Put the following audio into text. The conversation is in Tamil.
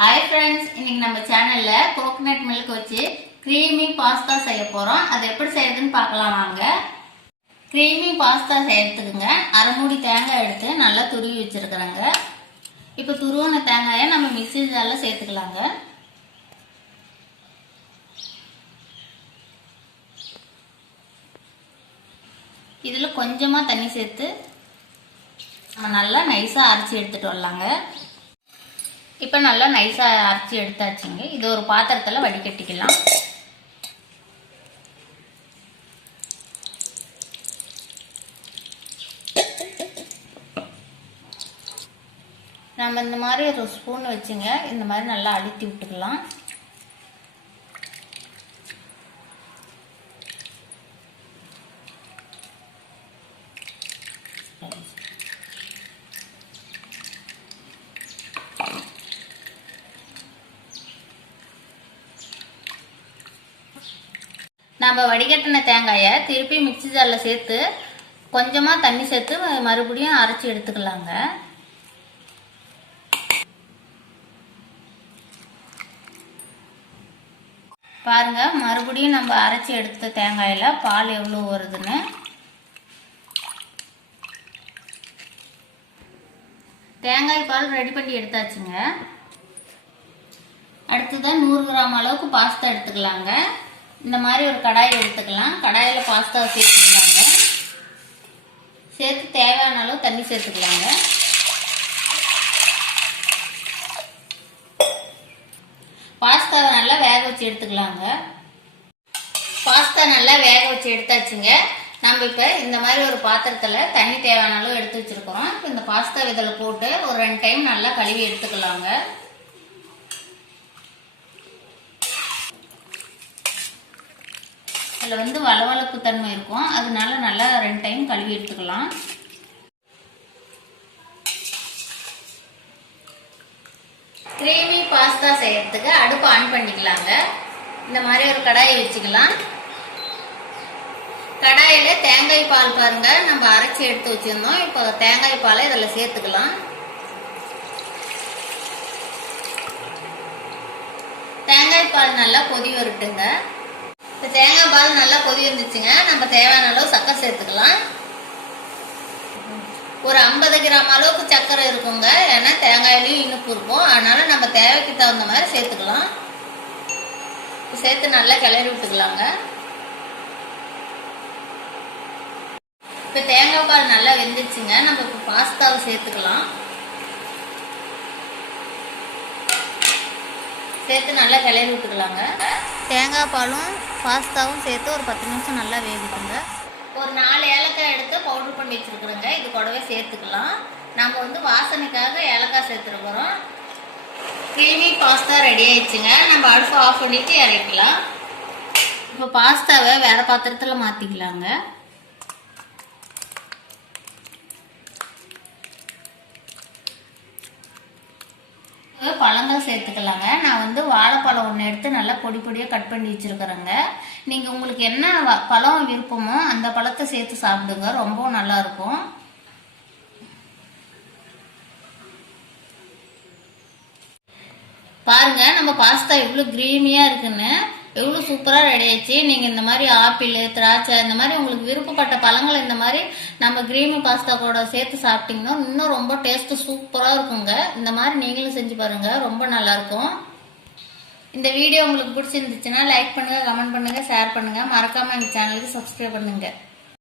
ஹாய் ஃப்ரெண்ட்ஸ், இன்னைக்கு நம்ம சேனல்ல கோகனட் மில்க் வச்சு கிரீமி பாஸ்தா செய்ய போறோம். அதை எப்படி செய்யறதுன்னு பார்க்கலாம் வாங்க. கிரீமி பாஸ்தா செய்யறதுக்குங்க அரை மூடி தேங்காய் எடுத்து நல்லா துருவி வச்சிருக்கிறேங்க. இப்போ துருவின தேங்காயை நம்ம மிக்ஸி ஜார்ல சேர்த்துக்கலாங்க. இதுல கொஞ்சமா தண்ணி சேர்த்து நம்ம நல்லா நைஸா அரைச்சி எடுத்துட்டு வரலாங்க. இப்போ நல்லா நைஸா அரைச்சி எடுத்தாச்சுங்க. இது ஒரு பாத்திரத்தில் வடிகட்டிக்கலாம். நம்ம இந்த மாதிரி ஒரு ஸ்பூன் வச்சுங்க இந்த மாதிரி நல்லா அழுத்தி விட்டுக்கலாம். நம்ம வடிகட்டின தேங்காயை திருப்பி மிக்ஸி ஜார்ல சேர்த்து கொஞ்சமா தண்ணி சேர்த்து மறுபடியும் அரைச்சி எடுத்துக்கலாங்க. பாருங்க, மறுபடியும் நம்ம அரைச்சி எடுத்த தேங்காயில பால் எவ்வளவு வருதுன்னு. தேங்காய் பால் ரெடி பண்ணி எடுத்தாச்சுங்க. அடுத்ததான் 100 கிராம் அளவுக்கு பாஸ்தா எடுத்துக்கலாங்க. இந்த மாதிரி ஒரு கடாயை எடுத்துக்கலாம். கடாயில் பாஸ்தா சேர்த்துக்கலாங்க. சேர்த்து தேவையான அளவு தண்ணி சேர்த்துக்கலாங்க. பாஸ்தாவை நல்லா வேக வச்சு எடுத்துக்கலாங்க. பாஸ்தா நல்லா வேக வச்சு எடுத்தாச்சுங்க. நம்ம இப்போ இந்த மாதிரி ஒரு பாத்திரத்தில் தண்ணி தேவையான அளவு எடுத்து வச்சிருக்கிறோம். இப்போ இந்த பாஸ்தா இதில் போட்டு ஒரு 2 டைம் நல்லா கழுவி எடுத்துக்கலாங்க. இதில் வளவளப்பு தன்மை இருக்கும், அதனால நல்லா 2 டைம் கழுவி எடுத்துக்கலாம். கிரீமி பாஸ்தா செய்யறதுக்கு அடுப்பு ஆன் பண்ணிக்கலாங்க. இந்த மாதிரி ஒரு கடாயை வச்சுக்கலாம். கடாயில தேங்காய் பால் பாருங்க நம்ம அரைச்சி எடுத்து வச்சிருந்தோம். இப்போ தேங்காய் பாலை இதில் சேர்த்துக்கலாம். தேங்காய் பால் நல்லா கொதி வரட்டுங்க. இப்போ தேங்காய் பால் நல்லா கொதி வந்துச்சுங்க. நம்ம தேவையான அளவு சர்க்கரை சேர்த்துக்கலாம். ஒரு 50 கிராம் அளவுக்கு சர்க்கரை இருக்குங்க. ஏன்னா தேங்காயிலையும் இனிப்பு இருக்கும், அதனால நம்ம தேவைக்கு தகுந்த மாதிரி சேர்த்துக்கலாம். சேர்த்து நல்லா கிளறி விட்டுக்கலாங்க. இப்போ தேங்காய் பால் நல்லா வெந்துச்சுங்க. நம்ம இப்போ பாஸ்தாவை சேர்த்துக்கலாம். சேர்த்து நல்லா கிளறி விட்டுக்கலாங்க. தேங்காய் பாலும் பாஸ்தாவும் சேர்த்து ஒரு 10 நிமிஷம் நல்லா வேவிக்குங்க. ஒரு 4 ஏலக்காய் எடுத்து பவுடர் பண்ணி வச்சுருக்குறோங்க. இது கூடவே சேர்த்துக்கலாம். நம்ம வாசனைக்காக ஏலக்காய் சேர்த்துருக்குறோம். கிரீமி பாஸ்தா ரெடி ஆயிடுச்சுங்க. நம்ம அடுப்பு ஆஃப் பண்ணிட்டு இறக்கலாம். இப்போ பாஸ்தாவை வேற பாத்திரத்தில் மாற்றிக்கலாங்க. பழங்கள் சேர்த்துக்கலாங்க. நான் வாழைப்பழம் 1 எடுத்து நல்லா பொடி பொடியாக கட் பண்ணி வச்சிருக்கிறேங்க. நீங்கள் உங்களுக்கு என்ன பழம் விருப்பமோ அந்த பழத்தை சேர்த்து சாப்பிடுங்க, ரொம்பவும் நல்லா இருக்கும். பாருங்க, நம்ம பாஸ்தா எவ்வளோ கிரீமியாக இருக்குன்னு, எவ்வளோ சூப்பராக ரெடி ஆயிடுச்சு. நீங்கள் இந்த மாதிரி ஆப்பிள், திராட்சை, இந்த மாதிரி உங்களுக்கு விருப்பப்பட்ட பழங்கள் இந்த மாதிரி நம்ம கிரீமி பாஸ்தா கூட சேர்த்து சாப்பிட்டீங்கன்னா இன்னும் ரொம்ப டேஸ்ட்டு சூப்பராக இருக்குங்க. இந்த மாதிரி நீங்களும் செஞ்சு பாருங்கள், ரொம்ப நல்லாயிருக்கும். இந்த வீடியோ உங்களுக்கு பிடிச்சிருந்துச்சுன்னா லைக் பண்ணுங்கள், கமெண்ட் பண்ணுங்கள், ஷேர் பண்ணுங்கள். மறக்காமல் எங்கள் சேனலுக்கு சப்ஸ்கிரைப் பண்ணுங்கள்.